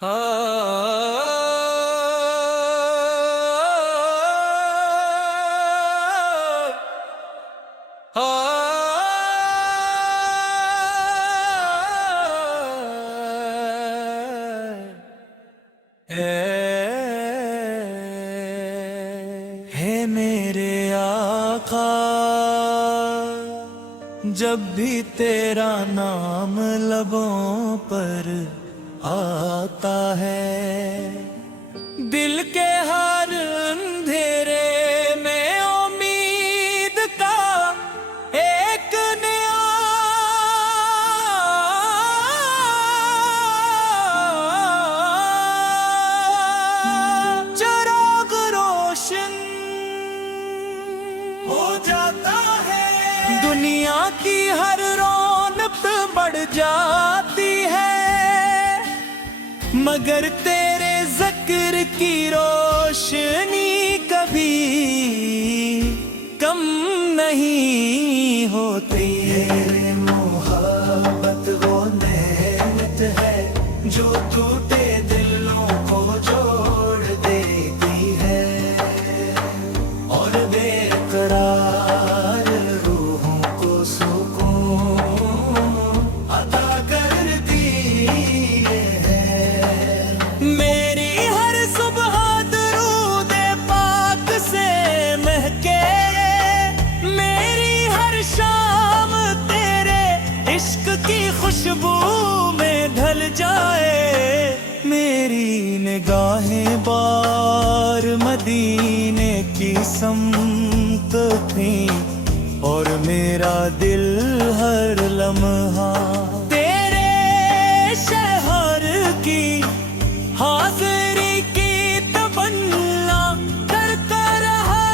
ہے میرے آقا، جب بھی تیرا نام لبوں پر آتا ہے، دل کے ہر اندھیرے میں امید کا ایک نیا چراغ روشن ہو جاتا ہے۔ دنیا کی ہر رونق بڑھ جاتی ہے، مگر تیرے ذکر کی روشنی کبھی کم نہیں ہوتی۔ تیرے محبت وہ نعمت ہے جو ٹوٹے دلوں کو جوڑ دیتی ہے، اور بے قرار روحوں کو سکون عطا کرتی ہے۔ میری ہر صبح درود پاک سے مہکے، میری ہر شام تیرے عشق کی خوشبو میں ڈھل جائے۔ میری نگاہیں بار مدینے کی سمت تھیں، اور میرا دل ہر لمحہ تیرے شہر کی حاضری کی تمنا کرتا رہا۔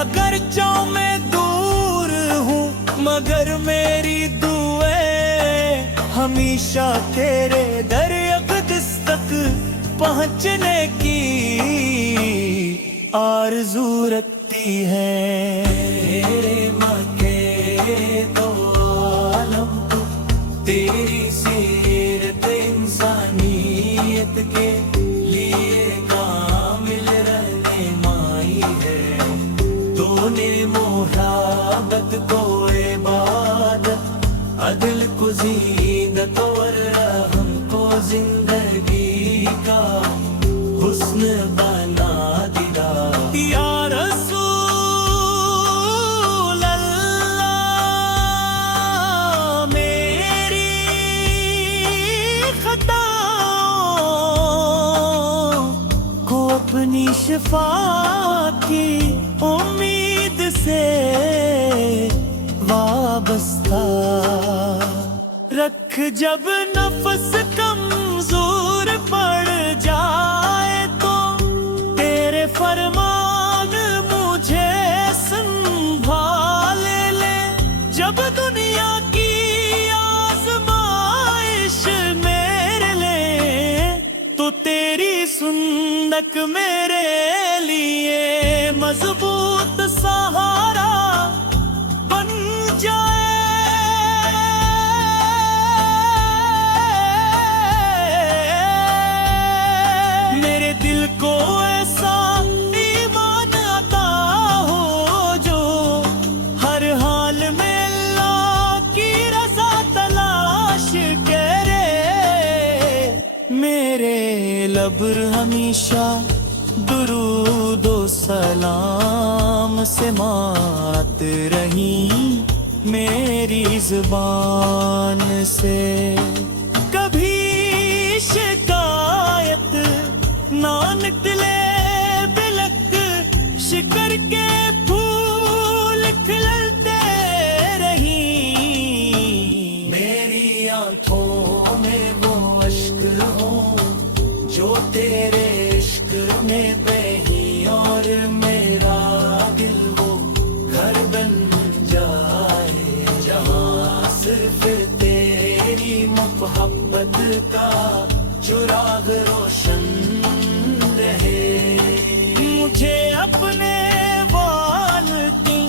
اگر چاہوں میں دور ہوں، مگر میری دعائیں ہمیشہ تیرے در اقدس تک پہنچنے کی آرزو رکھتی ہے۔ تیرے مکے دو عالم تو تیری سیرت انسانیت کے لیے کامل رہنمائی ہے۔ تو نے محبت کو عبادت، عدل کو زینت اور رحم کو زندگی کا حسن بنا دیا۔ یا رسول اللہ، میری خطاؤں کو اپنی شفاعت کی امید سے وابستہ رکھ۔ جب نفس کمزور پڑ جائے تو تیرے فرمان مجھے سنبھال لے۔ جب دنیا کی آزمائش میرے لے، تو تیری سنت میرے لیے مضبوط سہارا بن جائے۔ میرے دل کو ایسا ایمان عطا ہو جو ہر حال میں اللہ کی رضا تلاش کرے۔ میرے لب ہمیشہ درود و سلام سے مات رہی، میری زبان سے کبھی شکایت نہ نکلے۔ بلک شکر کے پھول کھلتے رہی، میری آنکھوں میں وہ اشک ہوں جو تیرے عشق میں بہی، اور میرا دل وہ گھر بن جائے جہاں صرف تیری محبت کا چراغ روشن رہے۔ مجھے اپنے والدین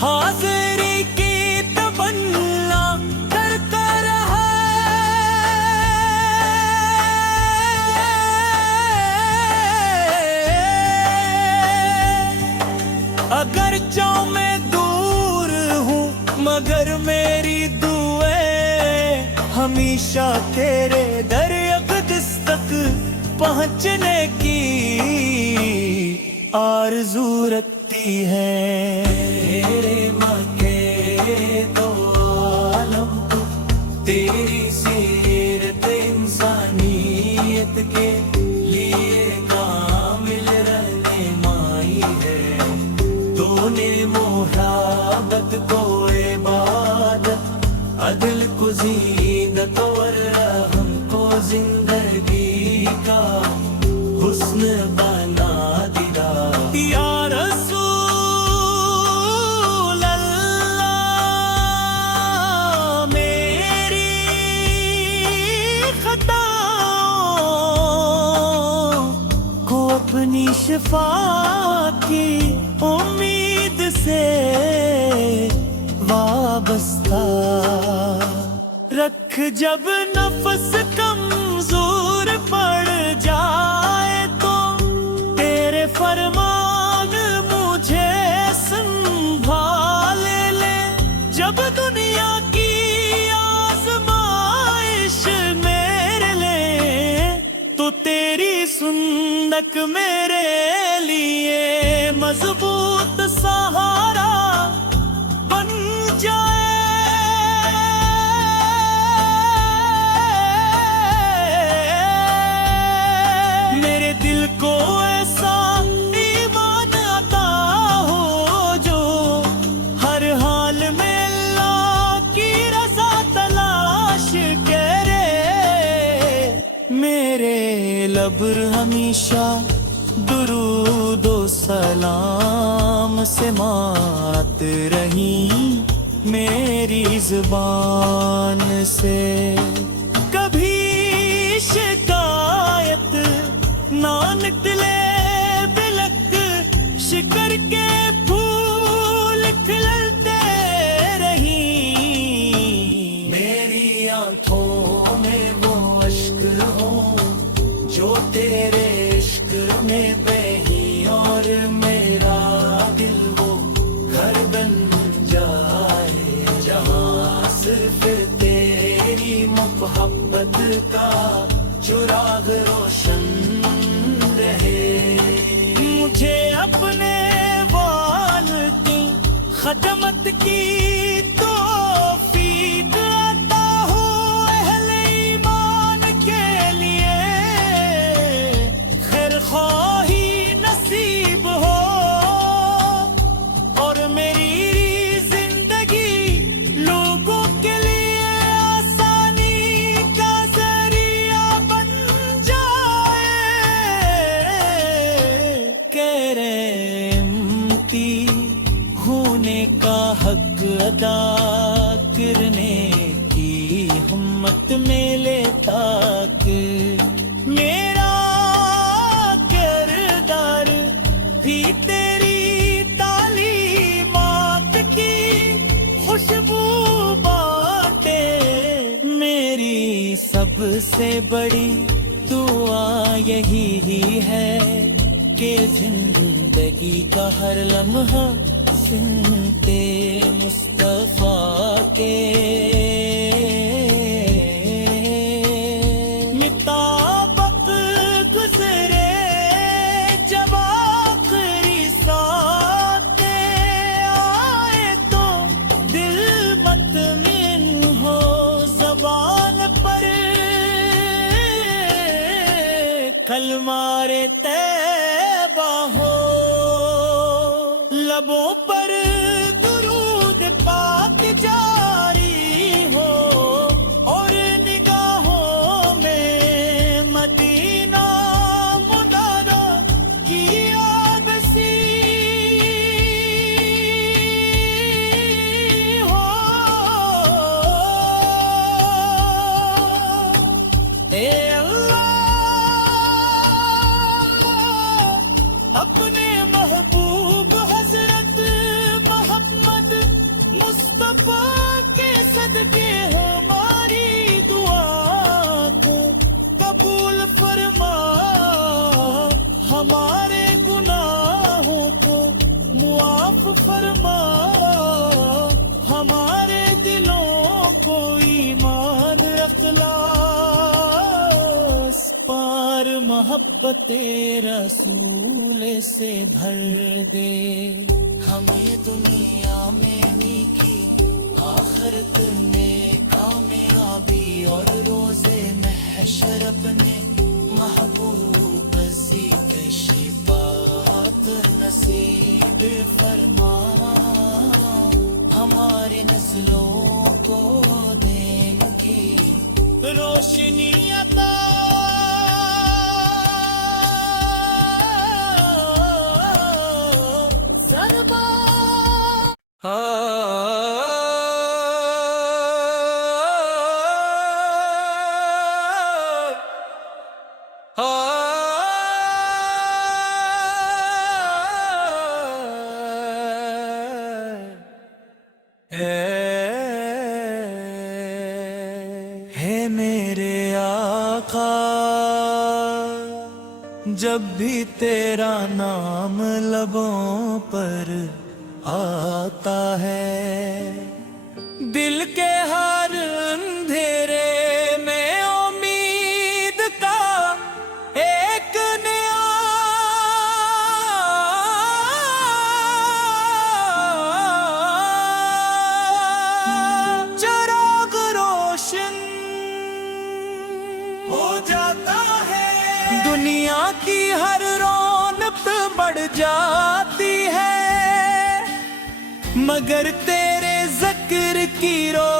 حاضری کی تمنا کرتا رہا اگر چاہوں میں دور ہوں مگر میری دعائیں ہمیشہ تیرے در اقدس تک پہنچنے کی آرزو رکھتی ہے میرے مکے دو عالم کو تیری سیرت انسانیت کے لیے کامل رہنمائی ہے تو نے محبت کو عبادت عدل کو زینت اور رحم کو زندگی کا حسن بنا دیا یا رسول اللہ میری خطاؤں کو اپنی شفا کی امید سے وابستہ رکھ جب نفس کمزور پڑ جائے تو تیرے فرمان مجھے سنبھال لے جب دنیا کی آزمائش میرے لے تو تیری سنت میرے لیے مضبوط سہارا بن جائے میرے دل کو ایسا ایمان عطا ہو جو ہر حال میں اللہ کی رضا تلاش کرے میرے لب ہمیشہ درود و سلام سے مات رہی میری زبان سے کبھی شکایت نہ نکلے بلک شکر کے پھول کھلتے رہی میری آنکھوں میں وہ اشک ہوں جو تیرے عشق میں بہی اور میرا دل وہ گھر بن جائے جہاں صرف تیری محبت کا چراغ روشن رہے مجھے اپنے وال کی خدمت کی توفیق عطا ہو اہل ایمان کے لیے خیر خواہی نصیب ہو اور میری زندگی لوگوں کے لیے آسانی کا ذریعہ بن جائے کرامتی ہونے کا حق ادا کرنے کی ہمت میں لے تاک میرا کردار بھی تیری تعلیمات کی خوشبو بانٹے میری سب سے بڑی دعا یہی ہے کہ زندگی کا ہر لمحہ سنتے مصطفیٰ کے مطابق گزرے جب آخری ساتھ آئے تو دل مطمئن ہو زبان پر کلمہ طیبہ ہو لبوں پر درود پاک جاری ہو اور نگاہوں میں مدینہ منارہ کی آبسی ہو اے اپنے محبوب حضرت فرما ہمارے دلوں کو ایمان اخلاص پار محبت رسول سے بھر دے ہمیں دنیا میں نیکی آخرت میں کامیابی اور روزے محشر اپنے محبوب سی کے شفاعت نصیب فرما ہماری نسلوں کو دین کی روشنی عطا سربا ہے میرے آقا جب بھی تیرا نام لبوں پر آتا ہے دل کے ہر اندھیرے میں امید کا ایک نیا چراغ روشن ہو جاتا ہے دنیا کی ہر رونق بڑھ جاتی ہے مگر تیرے ذکر کی روشنی